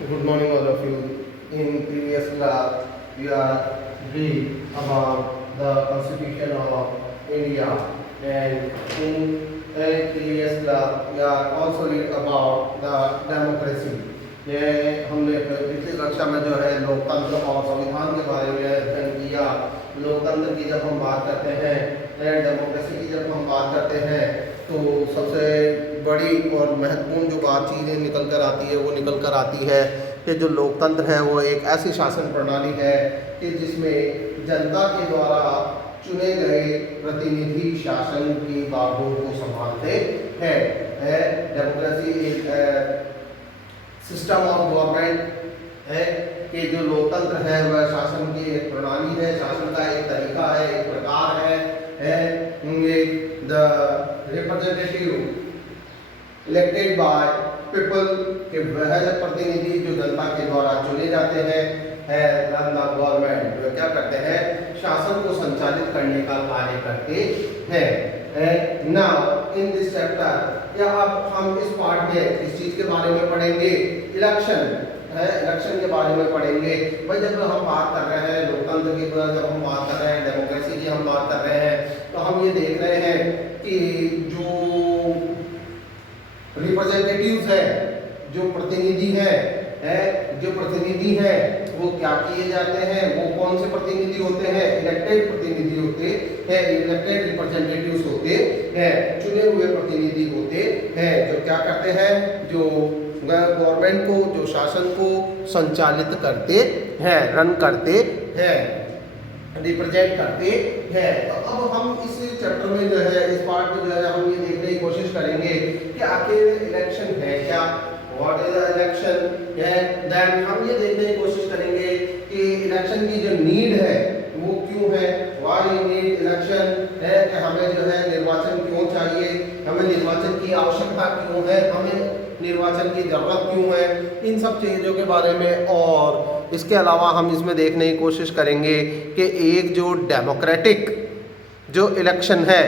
Good morning, all of you. In previous class, we are read about the Constitution of India, and in previous class, we are also read about the democracy. ये हमने पिछली कक्षा में जो है लोकतंत्र और संविधान के बारे में अध्ययन किया। लोकतंत्र की जब हम बात करते हैं, डेमोक्रेसी की जब हम बात करते हैं, तो सबसे बड़ी और महत्वपूर्ण जो बात चीज़ें निकल कर आती है वो निकल कर आती है कि जो लोकतंत्र है वो एक ऐसी शासन प्रणाली है कि जिसमें जनता के द्वारा चुने गए प्रतिनिधि शासन की बागडोर को संभालते हैं। डेमोक्रेसी एक सिस्टम ऑफ गवर्नमेंट है कि जो लोकतंत्र है वह शासन की एक प्रणाली है, शासन का एक तरीका है, एक प्रकार है। The representative elected by people के वह प्रतिनिधि जो जनता के द्वारा चुने जाते हैं रन द गवर्नमेंट, जो क्या करते हैं शासन को संचालित करने का कार्य करते हैं। नाउ इन दिस चैप्टर, या अब हम इस पार्ट में इस चीज के बारे में पढ़ेंगे, इलेक्शन इलेक्शन के बारे में पढ़ेंगे। भाई जब हम बात कर रहे हैं लोकतंत्र की, जब हम बात कर रहे हैं डेमोक्रेसी की हम बात कर रहे हैं, तो हम ये देख रहे हैं कि जो रिप्रेजेंटेटिव्स है, जो प्रतिनिधि है वो क्या किए जाते हैं, वो कौन से प्रतिनिधि होते हैं, इलेक्टेड प्रतिनिधि होते हैं, इलेक्टेड रिप्रेजेंटेटिव्स होते हैं, चुने हुए प्रतिनिधि होते हैं, जो क्या करते हैं, जो गवर्नमेंट को, जो शासन को संचालित करते हैं, रन करते हैं, रिप्रेजेंट करते हैं। तो अब हम इस चैप्टर में जो है, इस पार्ट में जो है हम ये देखने की कोशिश करेंगे कि आखिर इलेक्शन है क्या, व्हाट इज इलेक्शन है। देन हम ये देखने की कोशिश करेंगे कि इलेक्शन की जो नीड है वो क्यों है, व्हाई यू नीड इलेक्शन है, कि हमें जो है निर्वाचन क्यों चाहिए, हमें निर्वाचन की आवश्यकता क्यों है, हमें निर्वाचन की जरूरत क्यों है, इन सब चीज़ों के बारे में। और इसके अलावा हम इसमें देखने की कोशिश करेंगे कि एक जो डेमोक्रेटिक जो इलेक्शन है,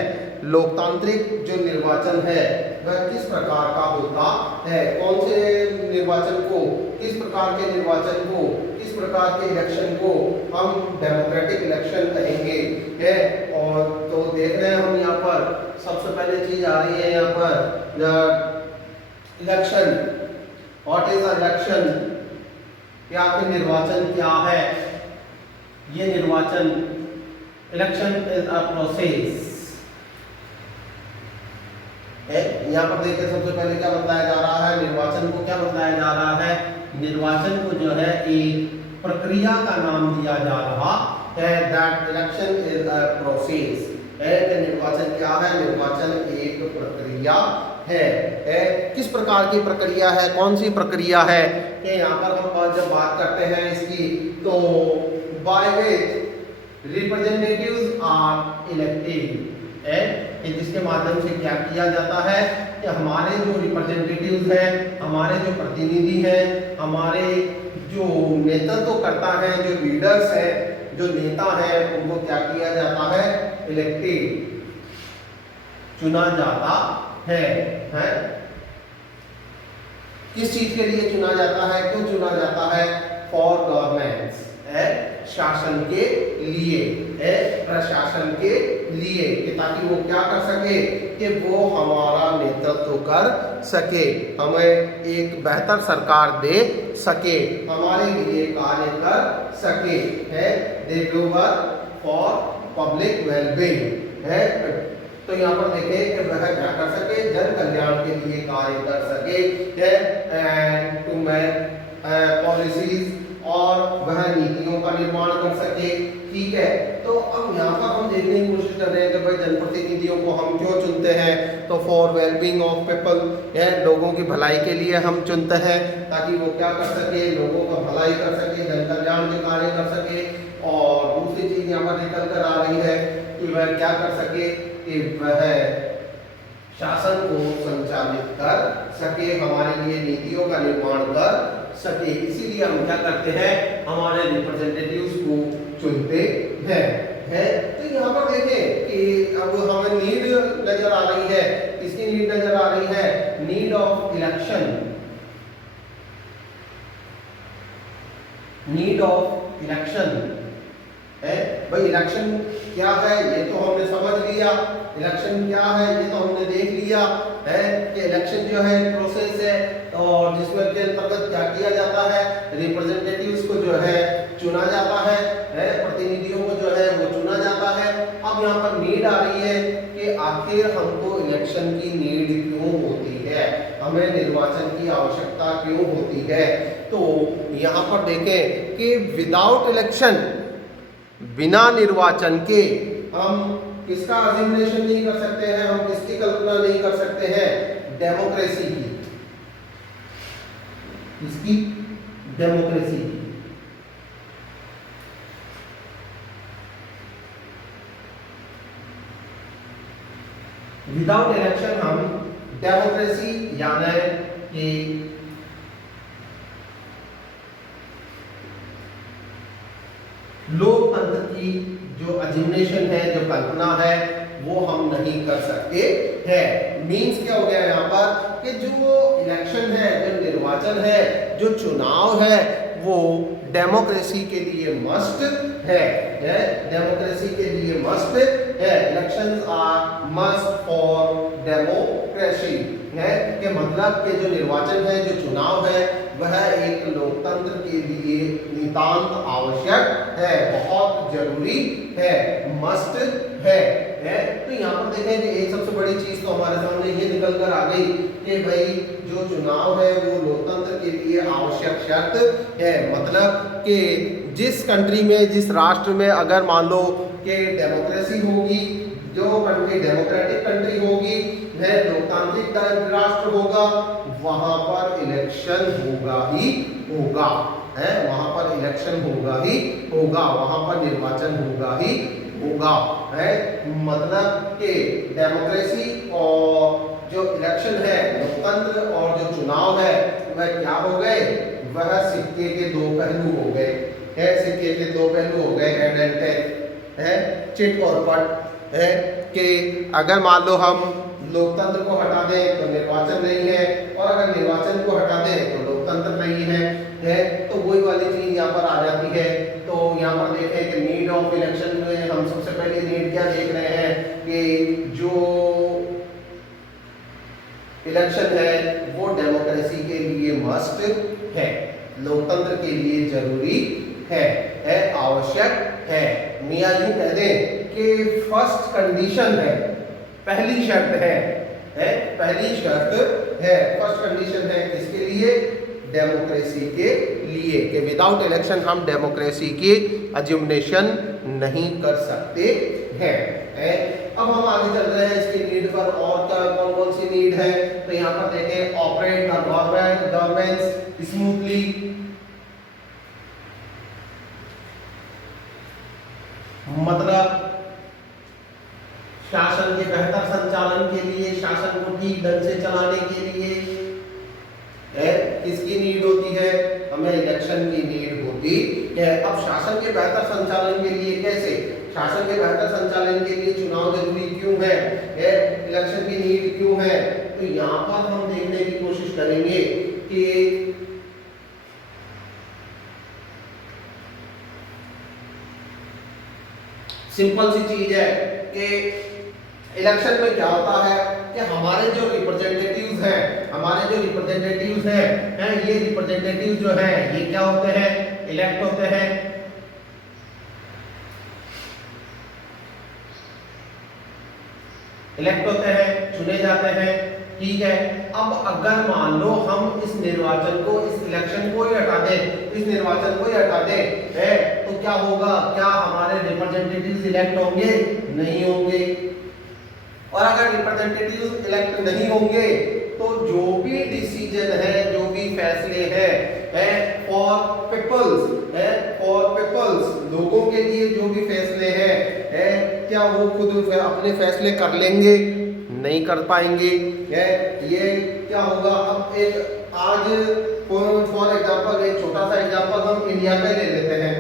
लोकतांत्रिक जो निर्वाचन है वह किस प्रकार का होता है, कौन से निर्वाचन को, किस प्रकार के निर्वाचन को, किस प्रकार के इलेक्शन को हम डेमोक्रेटिक इलेक्शन कहेंगे है। और तो देख रहे हैं हम यहाँ पर सबसे पहले चीज आ रही है यहाँ पर इलेक्शन। व्हाट इज इलेक्शन, या फिर निर्वाचन क्या है। ये निर्वाचन, इलेक्शन इज अ प्रोसेस है। यहाँ पर देखिए सबसे पहले क्या बताया जा रहा है, निर्वाचन को क्या बताया जा रहा है, निर्वाचन को जो है एक प्रक्रिया का नाम दिया जा रहा है। That election is a process है। निर्वाचन क्या है, निर्वाचन एक प्रक्रिया है। किस प्रकार की प्रक्रिया है, कौन सी प्रक्रिया है कि यहाँ पर हम जब बात करते हैं इसकी, तो by which representatives are elected है, कि जिसके माध्यम से क्या किया जाता है कि हमारे जो रिप्रेजेंटेटिव्स हैं, हमारे जो प्रतिनिधि हैं, हमारे जो नेतृत्व करता है, जो लीडर्स हैं, जो नेता हैं, उनको क्या किया जाता है, इलेक्टेड, चुना जाता है। किस चीज के लिए चुना जाता है, क्यों चुना जाता है, फॉर गवर्नेंस है, शासन के लिए है, प्रशासन के लिए, कि ताकि वो क्या कर सके, कि वो हमारा नेतृत्व कर सके, हमें एक बेहतर सरकार दे सके, हमारे लिए कार्य कर सके है। They do work for public wellbeing है। तो यहाँ पर देखें कि वह क्या कर सके, जन कल्याण के लिए कार्य कर सके है, एंड टू मेक पॉलिसीज, और वह नीतियों का निर्माण कर सके। ठीक है, तो अब यहाँ पर हम देखने की कोशिश कर रहे हैं कि भाई जनप्रतिनिधियों को हम क्यों चुनते हैं, तो फॉर वेलबींग ऑफ पीपल है, लोगों की भलाई के लिए हम चुनते हैं, ताकि वो क्या कर सके, लोगों का भलाई कर सके, जन कल्याण के कार्य कर सके। और दूसरी चीज यहाँ पर निकल कर आ रही है कि वह क्या कर सके, कि वह शासन को संचालित कर सके, हमारे लिए नीतियों का निर्माण कर सके। इसीलिए हम क्या करते हैं, हमारे रिप्रेजेंटेटिव्स को चुनते हैं। तो यहाँ पर देखें कि अब हमें नीड नजर आ रही है, किसकी नीड नजर आ रही है, need of election need of election है। भाई इलेक्शन क्या है ये तो हमने समझ लिया, इलेक्शन क्या है ये तो हमने देख लिया है कि इलेक्शन जो है प्रोसेस है और जिसमें के अंतर्गत क्या किया जाता है, रिप्रेजेंटेटिव्स को जो है चुना जाता है, प्रतिनिधियों को जो है वो चुना जाता है। अब यहाँ पर नीड आ रही है कि आखिर हमको इलेक्शन की नीड क्यों होती है, हमें निर्वाचन की आवश्यकता क्यों होती है। तो यहाँ पर देखें कि विदाउट इलेक्शन, बिना निर्वाचन के हम किसका अजिमनेशन नहीं कर सकते हैं, हम किसकी कल्पना नहीं कर सकते हैं, डेमोक्रेसी की। इसकी डेमोक्रेसी की। विदाउट इलेक्शन हम डेमोक्रेसी यानी कि लोकतंत्र की जो अजिमनेशन है, जो कल्पना है, वो हम नहीं कर सकते हैं। मीन्स क्या हो गया यहाँ पर कि जो इलेक्शन है, जो निर्वाचन है, जो चुनाव है, वो डेमोक्रेसी के लिए मस्ट है, डेमोक्रेसी के लिए मस्ट है। Elections are must for democracy है कि मतलब कि जो निर्वाचन है, जो चुनाव है, वह एक लोकतंत्र के लिए नितांत आवश्यक है, बहुत जरूरी है, मस्ट है। तो यहाँ पर देखें कि एक सबसे बड़ी चीज तो हमारे सामने ये निकल कर आ गई कि भाई जो चुनाव है वो लोकतंत्र के लिए आवश्यक शर्त है। मतलब कि जिस कंट्री में, जिस राष्ट्र में अगर मान लो कि डेमोक्रेसी होगी, जो कंट्री डेमोक्रेटिक कंट्री होगी, वह लोकतांत्रिक राष्ट्र होगा, वहां पर इलेक्शन होगा ही होगा, है वहां पर इलेक्शन होगा ही होगा, वहां पर निर्वाचन होगा ही होगा, है। मतलब कि डेमोक्रेसी और जो इलेक्शन है, लोकतंत्र और जो चुनाव है, वह क्या हो गए, वह सिक्के के दो पहलू हो गए, है सिक्के के दो पहलू हो गए, हेड एंड टेल, है चिट और पट, है कि अगर मान लो हम लोकतंत्र को हटा दें तो निर्वाचन नहीं है, और अगर निर्वाचन को हटा दें तो लोकतंत्र नहीं है। तो वही वाली चीज यहाँ पर आ जाती है। तो यहाँ पर देखें कि नीड ऑफ इलेक्शन में हम सबसे पहले नीड क्या देख रहे हैं कि जो इलेक्शन है वो डेमोक्रेसी के लिए मस्ट है, लोकतंत्र के लिए जरूरी है, आवश्यक है। मियां यूं कह दें कि फर्स्ट कंडीशन है, पहली शर्त है, पहली शर्त है, फर्स्ट कंडीशन है किसके लिए, डेमोक्रेसी के लिए, कि विदाउट इलेक्शन हम डेमोक्रेसी की अज्यूमनेशन नहीं कर सकते हैं। अब हम आगे चल रहे हैं इसकी नीड पर, और क्या कौन कौन सी नीड है। तो यहाँ पर देखें, ऑपरेट गवर्नमेंट स्मूथली, मतलब शासन के बेहतर संचालन के लिए, शासन को ठीक ढंग से चलाने के लिए किसकी नीड होती है, हमें इलेक्शन की नीड होती है। अब शासन के बेहतर संचालन के लिए कैसे, शासन के बेहतर संचालन के लिए चुनाव जरूरी क्यों है, इलेक्शन की नीड क्यों है। तो यहाँ पर हम देखने की कोशिश करेंगे कि सिंपल सी चीज है कि इलेक्शन में क्या होता है कि हमारे जो रिप्रेजेंटेटिव्स हैं, ये रिप्रेजेंटेटिव्स जो हैं ये क्या होते हैं, इलेक्ट होते हैं, चुने जाते हैं, ठीक है। अब अगर मान लो हम इस निर्वाचन को, इस इलेक्शन को ही हटा दें, इस निर्वाचन को ही हटा दें, तो क्या होगा, क्या हमारे रिप्रेजेंटेटिव्स इलेक्ट होंगे, नहीं होंगे। और अगर रिप्रेजेंटेटिव्स इलेक्ट नहीं होंगे तो जो भी डिसीजन है, जो भी फैसले हैं फॉर पीपल्स, लोगों के लिए जो भी फैसले हैं, क्या वो खुद अपने फैसले कर लेंगे, नहीं कर पाएंगे। ये क्या होगा, अब एक आज फॉर एग्जांपल एक छोटा सा एग्जांपल हम इंडिया का ले लेते हैं।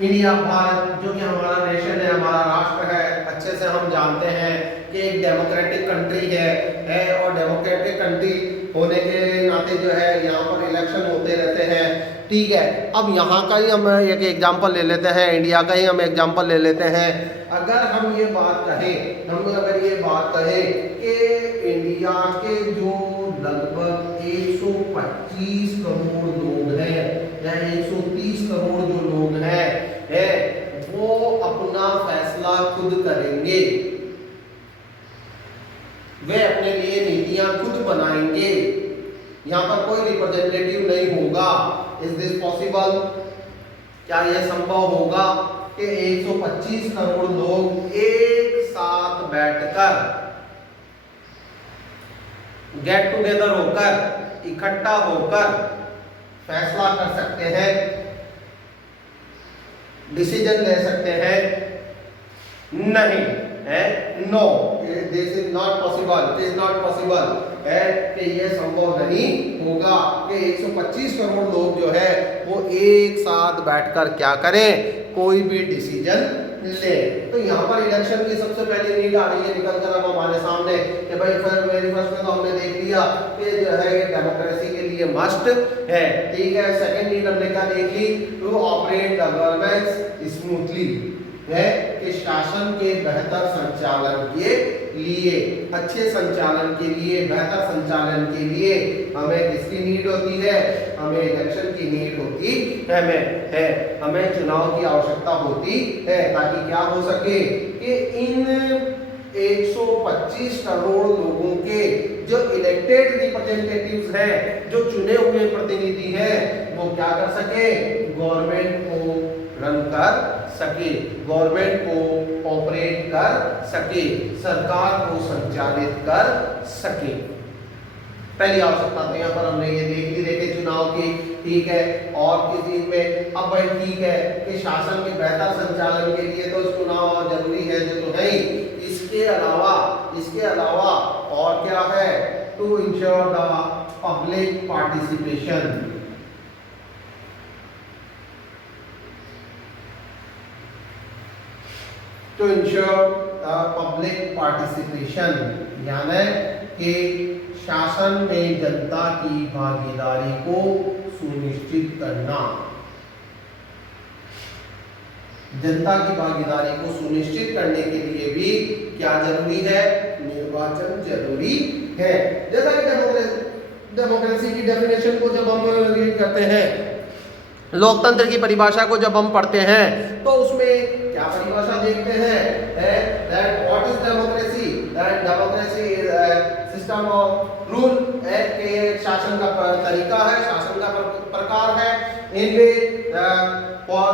इंडिया, भारत जो कि हमारा नेशन है, हमारा राष्ट्र है, अच्छे से हम जानते हैं कि एक डेमोक्रेटिक कंट्री है और डेमोक्रेटिक कंट्री होने के नाते जो है यहाँ पर इलेक्शन होते रहते हैं। ठीक है, अब यहाँ का ही हम एक एग्जांपल ले लेते हैं, इंडिया का ही हम एग्जांपल ले लेते हैं। अगर हम ये बात कहें कि इंडिया के जो लगभग 125 करोड़ लोग हैं या 130 करोड़ जो लोग हैं वो अपना फैसला खुद करेंगे, वे अपने लिए नीतियां खुद बनाएंगे, यहाँ पर कोई रिप्रेजेंटेटिव नहीं होगा। Is this possible? क्या यह संभव होगा कि 125 करोड़ लोग एक साथ बैठकर, गेट टुगेदर होकर, इकट्ठा होकर फैसला कर सकते हैं, डिसीजन ले सकते हैं? नहीं है, no, this is not possible, it is not possible है कि यह संभव नहीं होगा कि 125 करोड़ लोग जो है वो एक साथ बैठकर क्या करें, कोई भी डिसीजन ले। तो यहाँ पर इलेक्शन की सबसे पहली नीड आ रही है निकल कर अब हमारे सामने कि भाई वेरी फर्स्ट में तो हमने देख लिया कि जो है डेमोक्रेसी के लिए मस्ट है। ठीक है, सेकंड नीड हमने क्या देख ली, to operate the government smoothly, है कि शासन के बेहतर संचालन के लिए, अच्छे संचालन के लिए, बेहतर संचालन के लिए हमें किसकी नीड होती है, हमें इलेक्शन की नीड होती है, हमें चुनाव की आवश्यकता होती है, ताकि क्या हो सके कि इन 125 करोड़ लोगों के जो इलेक्टेड रिप्रेजेंटेटिव्स हैं, जो चुने हुए प्रतिनिधि हैं, वो क्या कर सके, गवर्नमेंट को रन कर सके, गवर्नमेंट को ऑपरेट कर सके, सरकार को संचालित कर सके। पहली आवश्यकता तो यहाँ पर हमने ये देख ली, देखे चुनाव की। ठीक है, और किस चीज में, अब भाई ठीक है कि शासन के बेहतर संचालन के लिए तो चुनाव जरूरी है, जो तो है ही, इसके अलावा और क्या है, to ensure the public participation, to ensure public participation, यानी कि शासन में जनता की भागीदारी को सुनिश्चित करना, जनता की भागीदारी को सुनिश्चित करने के लिए भी क्या जरूरी है, निर्वाचन जरूरी है। जैसा कि डेमोक्रेसी की डेफिनेशन को जब हम रीड करते हैं, लोकतंत्र की परिभाषा को जब हम पढ़ते हैं, तो उसमें क्या परिभाषा देखते हैं, that what is democracy, that democracy is a system of rule, एक शासन का तरीका है, शासन का प्रकार है, in which for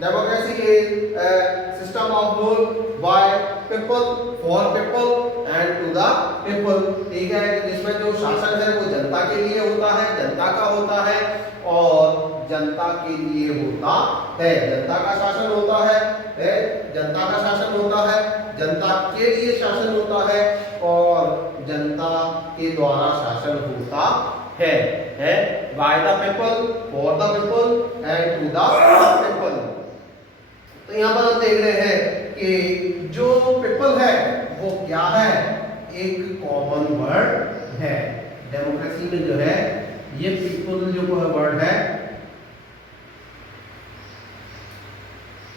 democracy is a system of rule by people, for people and to the people। ठीक है, जिसमें जो शासन है वो जनता के लिए होता है, जनता का होता है और जनता के लिए होता है, जनता का शासन होता है, जनता का शासन होता है, जनता के लिए शासन होता है और जनता के द्वारा शासन होता है, by the people, for the people and to the people. तो यहाँ पर हम देख रहे हैं कि जो पीपल है वो क्या है, एक कॉमन वर्ड है। डेमोक्रेसी में जो है ये पीपल जो वर्ड है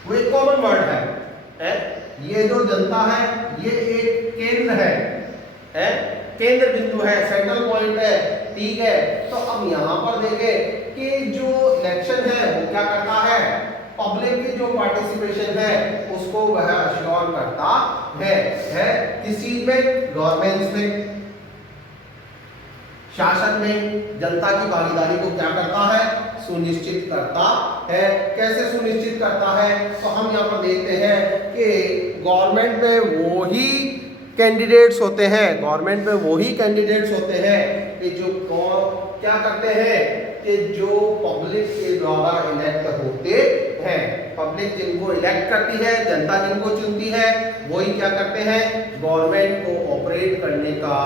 वो एक कॉमन वर्ड है। ये जो जनता है ये एक केंद्र है, केंद्र बिंदु है, सेंट्रल पॉइंट है। ठीक है, तो अब यहाँ पर देखें कि जो इलेक्शन है वो क्या करता है, पब्लिक की जो पार्टिसिपेशन है उसको वह अश्योर करता है किस चीज में, गवर्नमेंट में, शासन में जनता की भागीदारी को क्या करता है, सुनिश्चित करता है। कैसे सुनिश्चित करता है, तो हम यहाँ पर देखते हैं कि गवर्नमेंट में वो ही कैंडिडेट्स होते हैं, गवर्नमेंट में वो ही कैंडिडेट्स होते हैं कि जो क्या करते हैं कि जो पब्लिक के द्वारा इलेक्ट होते हैं। पब्लिक जिनको इलेक्ट करती है, जनता जिनको चुनती है, वही क्या करते हैं, गवर्नमेंट को ऑपरेट करने का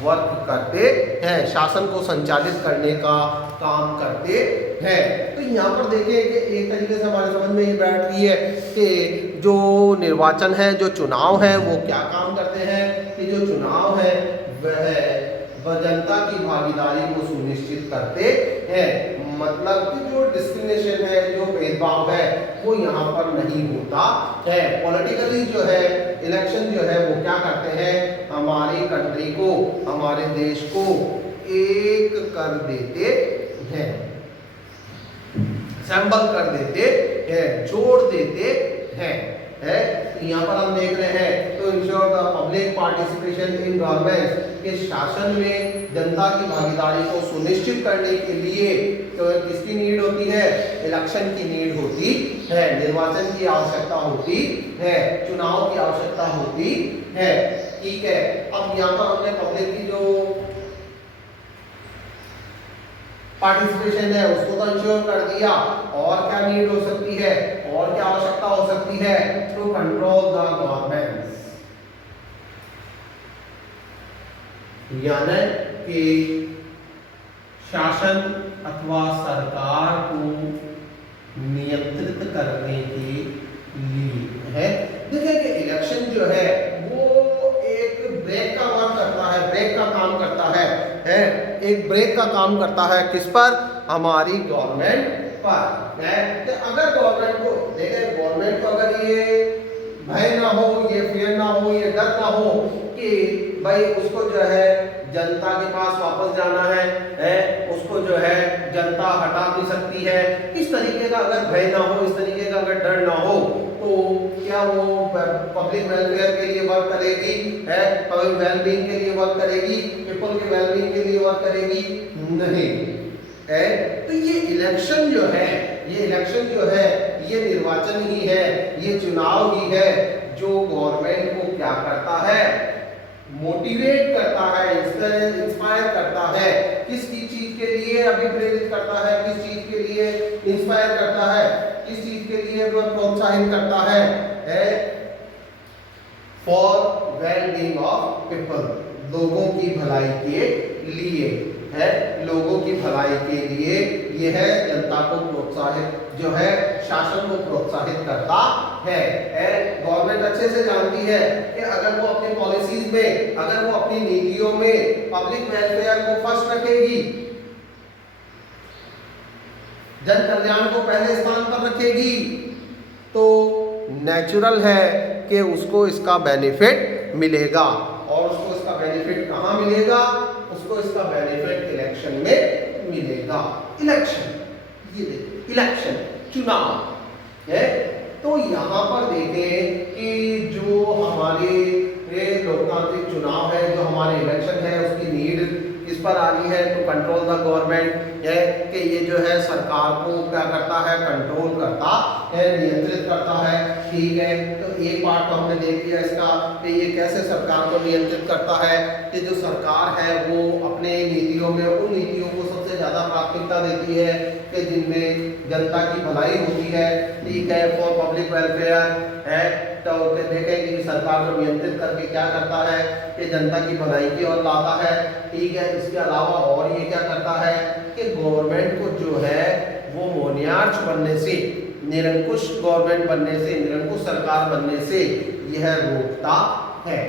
वर्क करते हैं, शासन को संचालित करने का काम करते हैं। तो यहाँ पर देखें कि एक तरीके से हमारे समझ में ये बैठ रही है कि जो निर्वाचन है, जो चुनाव है, वो क्या काम करते हैं कि जो चुनाव है वह जनता की भागीदारी को सुनिश्चित करते हैं। मतलब कि जो डिस्क्रिमिनेशन है, जो भेदभाव है, वो यहाँ पर नहीं होता है। पॉलिटिकली जो है इलेक्शन जो है वो क्या करते हैं, हमारी कंट्री को, हमारे देश को एक कर देते हैं, असेंबल कर देते हैं, जोड़ देते हैं। तो यहाँ पर हम देख रहे हैं तो ensure the public participation in government के शासन में जनता की भागीदारी को सुनिश्चित करने के लिए तो किसकी नीड होती है, इलेक्शन की नीड होती है, निर्वाचन की आवश्यकता होती है, चुनाव की आवश्यकता होती है। ठीक है, अब यहाँ पर हमने पब्लिक की जो पार्टिसिपेशन है उसको तो इंश्योर कर दिया, और क्या नीड हो सकती है, और क्या आवश्यकता हो सकती है, टू कंट्रोल द गवर्नमेंट, यानी कि शासन अथवा सरकार को नियंत्रित करने के लिए है। देखिए कि इलेक्शन जो है वो एक ब्रेक का काम करता है, ब्रेक का काम करता है, एक ब्रेक का काम करता है किस पर, हमारी गवर्नमेंट पर है। तो अगर गवर्नमेंट को देखें, गवर्नमेंट को अगर ये भय ना हो, ये फियर ना हो, ये डर ना हो कि भाई उसको जो है जनता के पास वापस जाना है, उसको जो है जनता हटा नहीं सकती है, इस तरीके का अगर भय ना हो, इस तरीके का अगर डर ना हो, तो क्या वो पब्लिक वेलफेयर के लिए वर्क करेगी, पब्लिक वेलबींग के लिए वर्क करेगी, पीपल के वेलबींग के लिए वर्क करेगी? नहीं है। तो ये इलेक्शन जो है, ये इलेक्शन जो है, ये निर्वाचन ही है, ये चुनाव ही है जो गवर्नमेंट को क्या करता है, मोटिवेट करता है, इंस्पायर करता है। किस चीज के लिए अभिप्रेरित करता है, किस चीज के लिए इंस्पायर करता है, किस चीज के लिए वह प्रोत्साहित करता है, for well being of people, लोगों की भलाई के लिए है, लोगों की भलाई के लिए यह जनता को प्रोत्साहित जो है, शासन को प्रोत्साहित करता है। गवर्नमेंट अच्छे से जानती है कि अगर वो अपनी पॉलिसीज में, अगर वो अपनी नीतियों में पब्लिक वेलफेयर को फर्स्ट रखेगी, जन कल्याण को पहले स्थान पर रखेगी, तो नेचुरल है कि उसको इसका बेनिफिट मिलेगा। और उसको इसका बेनिफिट कहाँ मिलेगा, उसको इसका बेनिफिट इलेक्शन में मिलेगा। इलेक्शन, ये देखिए इलेक्शन, चुनाव है। तो यहाँ पर देखें कि जो हमारे लोकतांत्रिक चुनाव है, जो हमारे इलेक्शन है, उसकी नीड किस पर आ रही है, टू कंट्रोल द गवर्नमेंट है, कि ये जो है सरकार को क्या करता है, कंट्रोल करता है, नियंत्रित करता है। ठीक है, तो एक पार्ट तो हमने देख लिया इसका कि ये कैसे सरकार को नियंत्रित करता है, कि जो सरकार है वो अपने नीतियों में उन नीतियों को सबसे ज़्यादा प्राथमिकता देती है कि जिनमें जनता की भलाई होती है। ठीक है, फॉर पब्लिक वेलफेयर है। तो देखें कि सरकार को नियंत्रित करके क्या करता है कि जनता की भलाई की ओर लाता है। ठीक है, इसके अलावा और ये क्या करता है कि गवर्नमेंट को जो है वो मोनियार्च बनने से, निरंकुश गवर्नमेंट बनने से, निरंकुश सरकार बनने से यह रोकता है,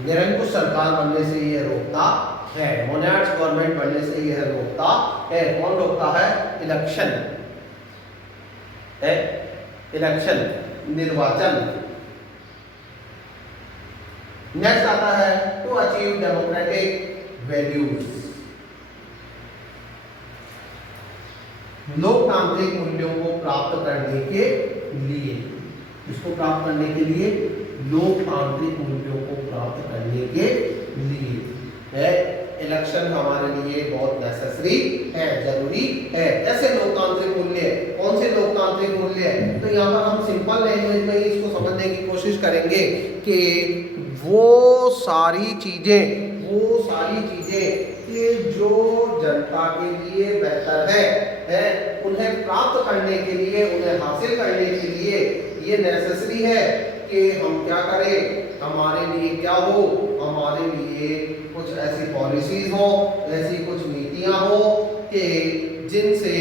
निरंकुश सरकार बनने से यह रोकता है, मोनियार्च गवर्नमेंट बनने से यह रोकता है। कौन रोकता है? इलेक्शन है, इलेक्शन, निर्वाचन। नेक्स्ट आता है टू अचीव डेमोक्रेटिक वैल्यूज, लोकतांत्रिक मूल्यों को प्राप्त करने के लिए, इसको प्राप्त करने के लिए, लोकतांत्रिक मूल्यों को प्राप्त करने के लिए है इलेक्शन हमारे लिए बहुत नेसेसरी है, जरूरी है। ऐसे लोकतांत्रिक मूल्य, कौन से लोकतांत्रिक मूल्य? तो यहाँ पर हम सिंपल लैंग्वेज में ही इसको समझने की कोशिश करेंगे कि वो सारी चीजें कि जो जनता के लिए बेहतर है उन्हें प्राप्त करने के लिए, उन्हें हासिल करने के लिए ये नेसेसरी है कि हम क्या करें, हमारे लिए क्या हो, हमारे लिए कुछ ऐसी पॉलिसीज हो, ऐसी कुछ नीतियां हो कि जिनसे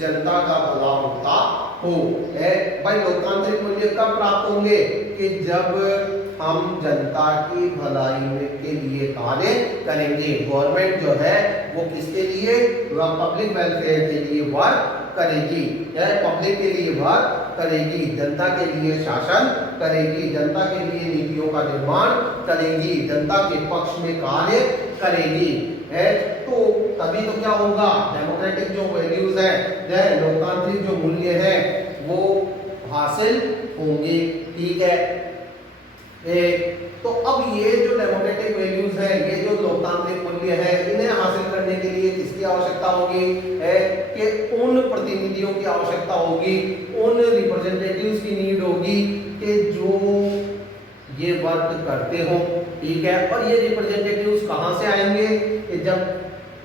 जनता का भला होता हो। भाई लोकतांत्रिक मूल्य कब प्राप्त होंगे कि जब हम जनता की भलाई के लिए कार्य करेंगे। गवर्नमेंट जो है वो किसके लिए, पब्लिक वेलफेयर के लिए वर्क करेगी, पब्लिक के लिए वर्क करेगी, जनता के लिए शासन करेगी, जनता के लिए नीतियों का निर्माण करेगी, जनता के पक्ष में कार्य करेगी। तो तभी तो क्या होगा, डेमोक्रेटिक जो वैल्यूज है, लोकतांत्रिक जो मूल्य है वो हासिल होंगे। ठीक है, तो अब ये जो डेमोक्रेटिक वैल्यूज है, ये जो लोकतांत्रिक मूल्य है, इन्हें हासिल करने के लिए किसकी आवश्यकता होगी, है कि उन प्रतिनिधियों की आवश्यकता होगी, उन रिप्रेजेंटेटिव्स की नीड होगी कि जो ये वर्क करते हो। ठीक है, और ये रिप्रेजेंटेटिव्स कहाँ से आएंगे कि जब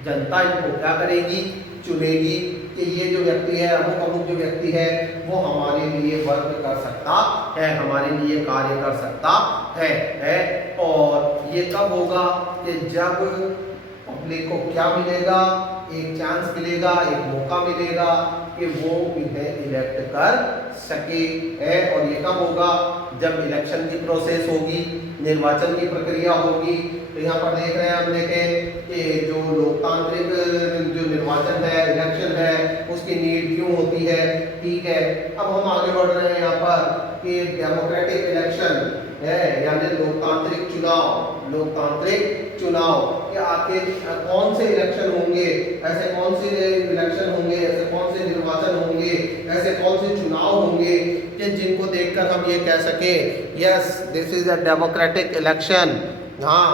जनता इनको क्या करेगी, चुनेगी कि ये जो व्यक्ति है, अमुक जो व्यक्ति है वो हमारे लिए वर्क कर सकता है, हमारे लिए कार्य कर सकता है। और ये कब होगा कि जब पब्लिक को क्या मिलेगा, एक चांस मिलेगा, एक मौका मिलेगा कि वो इन्हें इलेक्ट कर सके। और ये कब होगा, जब इलेक्शन की प्रोसेस होगी, निर्वाचन की प्रक्रिया होगी। तो यहाँ पर देख रहे हैं हम देखें कि जो लोकतांत्रिक जो निर्वाचन है, इलेक्शन है, उसकी नीड क्यों होती है। ठीक है, अब हम आगे बढ़ रहे हैं यहाँ पर कि डेमोक्रेटिक इलेक्शन है यानी लोकतांत्रिक चुनाव, लोकतांत्रिक चुनाव कि आखिर कौन से इलेक्शन होंगे, ऐसे कौन से इलेक्शन होंगे, ऐसे कौन से निर्वाचन होंगे, ऐसे कौन से चुनाव होंगे कि जिनको देखकर हम ये कह सके yes this is a democratic election. हाँ,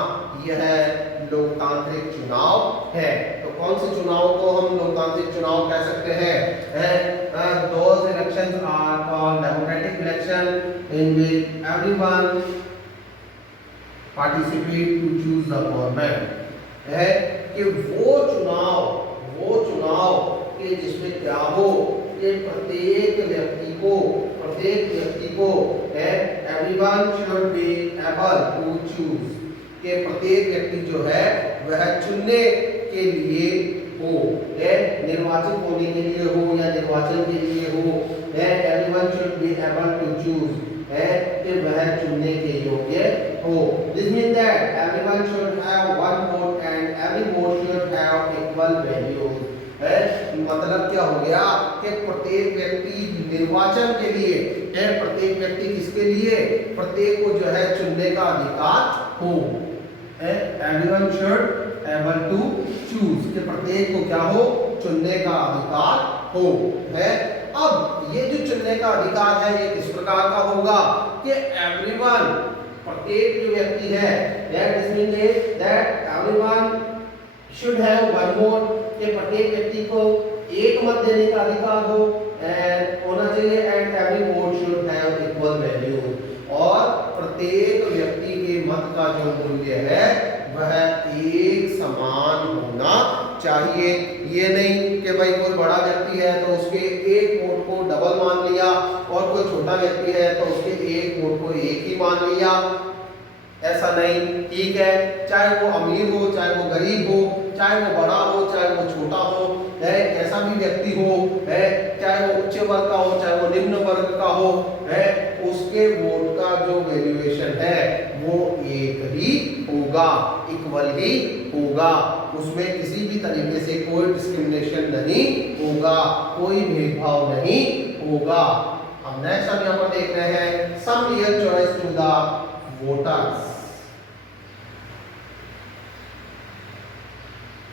यह लोकतांत्रिक चुनाव है। तो कौन से चुनाव को हम लोकतांत्रिक चुनाव कह सकते हैं? Those elections are called democratic election in which everyone participate to choose the government। है कि वो चुनाव कि जिसमें क्या हो कि प्रत्येक व्यक्ति को everyone should be able to choose कि प्रत्येक व्यक्ति जो है वह चुनने के लिए हो, निर्वाचित होने के लिए हो या निर्वाचन के लिए हो। everyone should be able to choose कि वह चुनने के योग्य हो। This means that everyone should have one vote and every vote should have equal value। मतलब क्या हो गया कि प्रत्येक व्यक्ति निर्वाचन के लिए, प्रत्येक व्यक्ति किसके लिए, प्रत्येक को जो है चुनने का अधिकार हो। Everyone should able to choose कि प्रत्येक को क्या हो, चुनने का अधिकार हो। है अब ये जो चुनने का अधिकार है ये किस प्रकार का होगा कि everyone प्रत्येक जो व्यक्ति है that means that everyone should have one vote कि प्रत्येक व्यक्ति को एक मत देने का अधिकार हो and होना चाहिए and every vote should have equal value और प्रत्येक व्यक्ति के मत का जो मूल्य है वह एक समान होना चाहिए। ये नहीं कि भाई कोई बड़ा व्यक्ति है तो उसके एक वोट को डबल मान लिया और कोई छोटा व्यक्ति है तो उसके एक वोट को एक ही मान लिया, ऐसा नहीं। ठीक है, चाहे वो अमीर हो, चाहे वो गरीब हो, चाहे वो बड़ा हो, चाहे वो छोटा हो, कैसा भी व्यक्ति हो, चाहे वो उच्च वर्ग का हो, चाहे वो निम्न वर्ग का हो, उसके वोट का जो वैल्यूएशन है वो एक ही होगा, इक्वल ही होगा। उसमें किसी भी तरीके से कोई डिस्क्रिमिनेशन नहीं होगा, कोई भेदभाव नहीं होगा। अब नेक्स्ट हम यहाँ पर देख रहे हैं some real choice to the voters.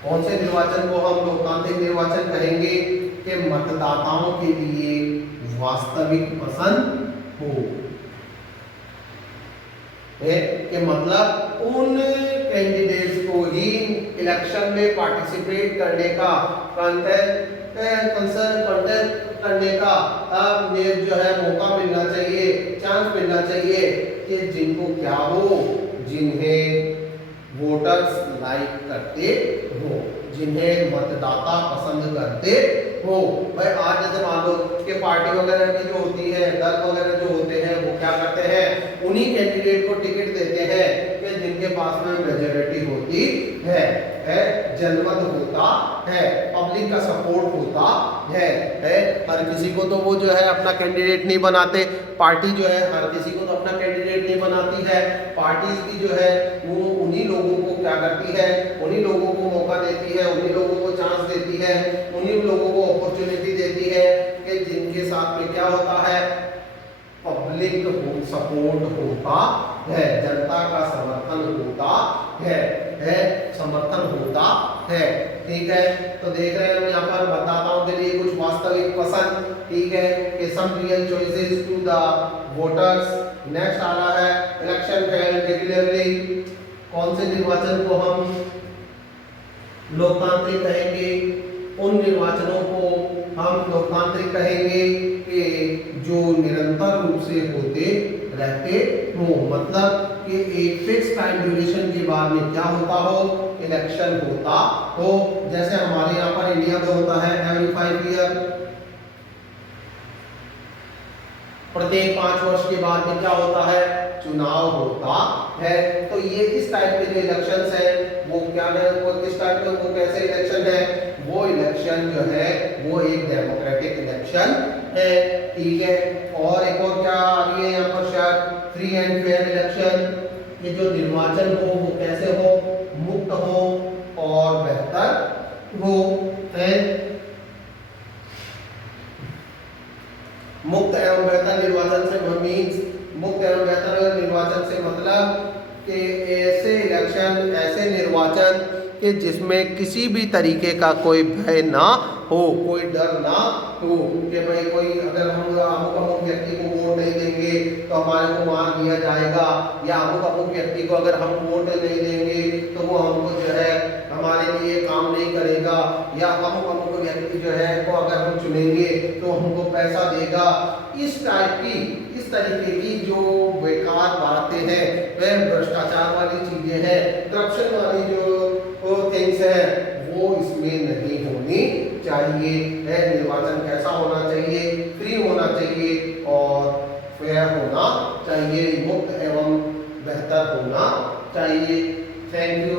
कौन से निर्वाचन को हम लोकतांत्रिक निर्वाचन कहेंगे कि मतदाताओं के लिए वास्तविक पसंद हो, कि मतलब उन कैंडिडेट्स को ही इलेक्शन में पार्टिसिपेट करने का कंटेस्ट करने का जो है मौका मिलना चाहिए, चांस मिलना चाहिए कि जिनको क्या हो, जिन्हें वोटर्स लाइक करते हो, जिन्हें मतदाता पसंद करते हो। भाई आज जैसे मान लो कि पार्टी वगैरह की जो होती है, दल वगैरह जो होते हैं, वो क्या करते हैं, उन्हीं कैंडिडेट को टिकट देते हैं कि जिनके पास में मेजोरिटी होती है, जनमत होता है, पब्लिक का सपोर्ट होता है। हर किसी को तो वो जो है अपना कैंडिडेट नहीं बनाते, पार्टी जो है हर किसी को तो अपना कैंडिडेट नहीं बनाती है। पार्टीज की जो है वो उन्हीं लोगों को क्या करती है, उन्हीं लोगों को मौका देती है, उन्हीं लोगों को चांस देती है, उन्हीं लोगों को अपॉर्चुनिटी देती है कि जिनके साथ में क्या होता है, पब्लिक सपोर्ट होता है, जनता का समर्थन होता है, समर्थन होता है। ठीक है, तो देख रहे हैं हम यहाँ पर बताताओं के लिए कुछ वास्तविक पसंद। ठीक है, कि some real choices to the voters. Next आ रहा है इलेक्शन हेल्ड रेगुलरली। कौन से निर्वाचन को हम लोकतांत्रिक कहेंगे? उन निर्वाचनों को हम लोकतांत्रिक कहेंगे कि जो निरंतर रूप से होते रहते हो, मतलब कि एक फिक्स टाइम ड्यूरेशन के बाद में क्या होता हो, इलेक्शन होता हो। जैसे हमारे यहाँ पर इंडिया में होता है एवरी 5 ईयर, प्रत्येक 5 वर्ष के बाद में क्या होता है, चुनाव होता है। तो ये इस टाइप के जो इलेक्शंस है वो क्या है, वो किस टाइप के, वो कैसे इलेक्शन है, वो इलेक्शन जो है वो एक डेमोक्रेटिक इलेक्शन है। ठीक है, और एक और क्या आ रही है यहाँ पर शायद, फ्री एंड फेयर इलेक्शन। ये जो निर्वाचन हो वो कैसे हो, मुक्त हो और बेहतर हो। है मुक्त एवं बेहतर निर्वाचन से मीन्स, मुक्त एवं बेहतर निर्वाचन से मतलब कि ऐसे इलेक्शन, ऐसे निर्वाचन कि जिसमें किसी भी तरीके का कोई भय ना हो, कोई डर ना हो कि भाई कोई अगर हम अमुक व्यक्ति को वोट नहीं देंगे तो हमारे को मार दिया जाएगा, या अमुक व्यक्ति को अगर हम वोट नहीं देंगे तो वो हमको जो है हमारे लिए काम नहीं करेगा, या अमुक व्यक्ति जो है को अगर हम चुनेंगे तो हमको पैसा देगा। इस टाइप की, इस तरीके की जो बेकार बातें हैं, वह भ्रष्टाचार वाली चीजें हैं, करप्शन वाली जो थिंग्स है वो इसमें नहीं होनी चाहिए। निर्वाचन कैसा होना चाहिए, फ्री होना चाहिए और फेयर होना चाहिए, मुक्त एवं बेहतर होना चाहिए। Thank you.